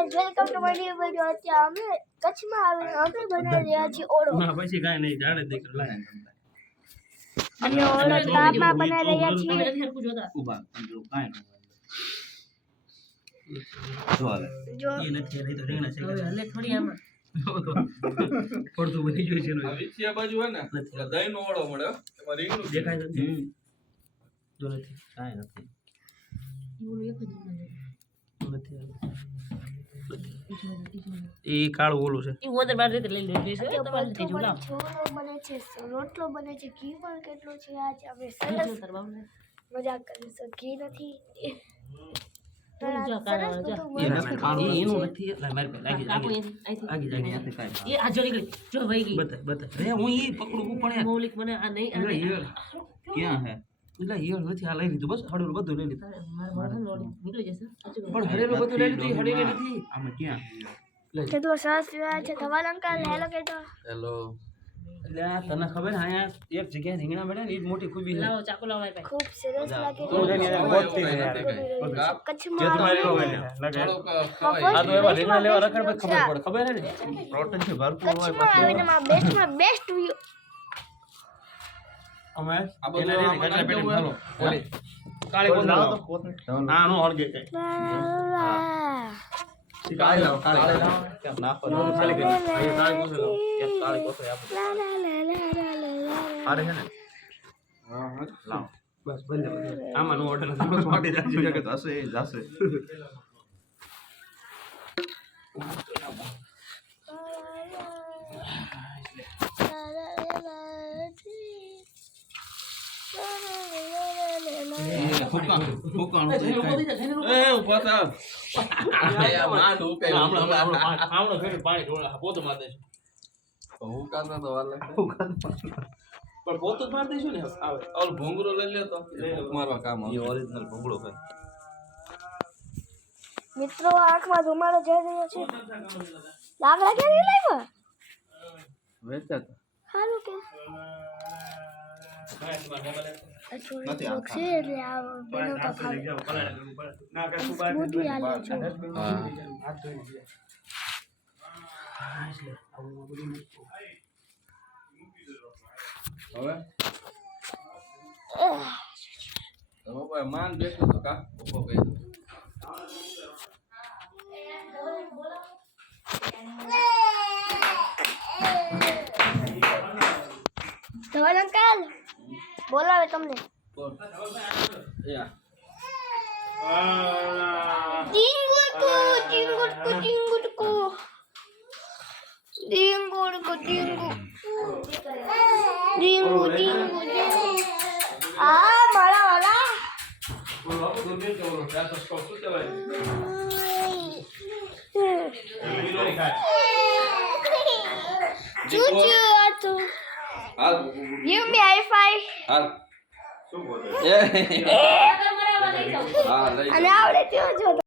Guys welcome to my new video. અત્યારે અમે કચ્છમાં આવીને અમે બનાવી રહ્યા છીએ ઓળો। ના પછી કાઈ નહીં જાણે દેખ લાય અમે ઓળો તાપમાં બનાવી રહ્યા છીએ। ઉભા જો કાઈ જો એ નથી રહી તો રેણા છે હલે થોડી આમાં પડતું બની ગયું છે ને વિછિયા બાજુ હે ને દહીં નો ઓળો મળે એમાં રીંગણું દેખાય છે જો નથી કાઈ નથી એવું એક જ નથી એ કાળું ઓલું છે એ ઓદર બાર રીતે લઈ લેવી છે તમારે તે જોલા છોરો બને છે રોટલો બને છે ઘી પણ કેટલું છે આજ અમે સરસ મજાક કરીશું ઘી નથી એનું નથી એટલે મારી પાસે લાગી એ આ જો નીકળી જો વહી ગઈ બતા રે હું ઈ પકડું પણ મૌલિક મને આ નહીં આ નહીં ક્યાં હે એટલે ઈયળ નથી આ લઈ લીધું બસ હળેલું બધું લઈ લીધું મારા માથા લોડી નીકળી જશે પણ હળેલું બધું લઈ લીધું હળેલું નથી આમે ક્યાં કે તો સરસ વિવાહ છે ધવલ અંકલ હેલો કેતો હેલો એટલે આ તને ખબર ને આયા એક જગ્યાએ રીંગણા મળે ને એ મોટી ખૂબી છે લાવો ચાકુ લાવો ભાઈ ખૂબ સરસ લાગે તો જઈને ગોતતી ને કચ્છમાં આ તો એવા રીંગણા લેવા રખડ પછી ખબર પડે ખબર હે ને પ્રોટીન થી ભરપૂર હોય કચ્છમાં આવીને માં બેસ્ટ વ્યૂ અમે આ બધું એના આમાં ગટલા પેટે નાખી હાલો ઓલી કાળી કોણ લાવો હા નો હળગે કઈ કાળી લાવો કાળી લાવો કેમ નાખો ખાલી કરી અહીં કાળી કોણ લાવો એક કાળી કોણ આપો આરે છે ને હા હા લાવો બસ બંધ આમાં નો ઓર્ડર થોડો છોડી જાજો જગત હશે જાશે એ ઉભા થા આ માં ઉકે હમણાં પાણી ઢોળા પોતો માર દેશું હું કાતો તો વાલ લાગે પણ પોતો જ માર દેશું ને આવે ઓલ ભોંગરો લઈ લે તો મારવા કામ એ ઓરિજિનલ ભોગળો છે મિત્રો આંખમાં ધુમાડો જઈ રહ્યો છે લાકડા ક્યાંથી લાવ્યા વેચતા સારું કે નથી જોક છે એટલે આ બનાવતા ફાવે બુદ્ધિ આલે છો હવે તો ભાઈ માન બેઠો તો કા ઉભો કહી દો ધવલ અંકલ બોલાવે તમને બોલ યા ડીંગુડકો ડીંગુડકો ડીંગુડકો ડીંગુડકો ડીંગુ ડીંગુ આ મારા વાલા બોલો આપો તો બેન બોલો આ તો શું કહેવાય બિલોરી ખાય ચૂચુ આ તો હાલ give me high five હાલ શું બોલે એ હા લઈ અને આવડે તેવો જો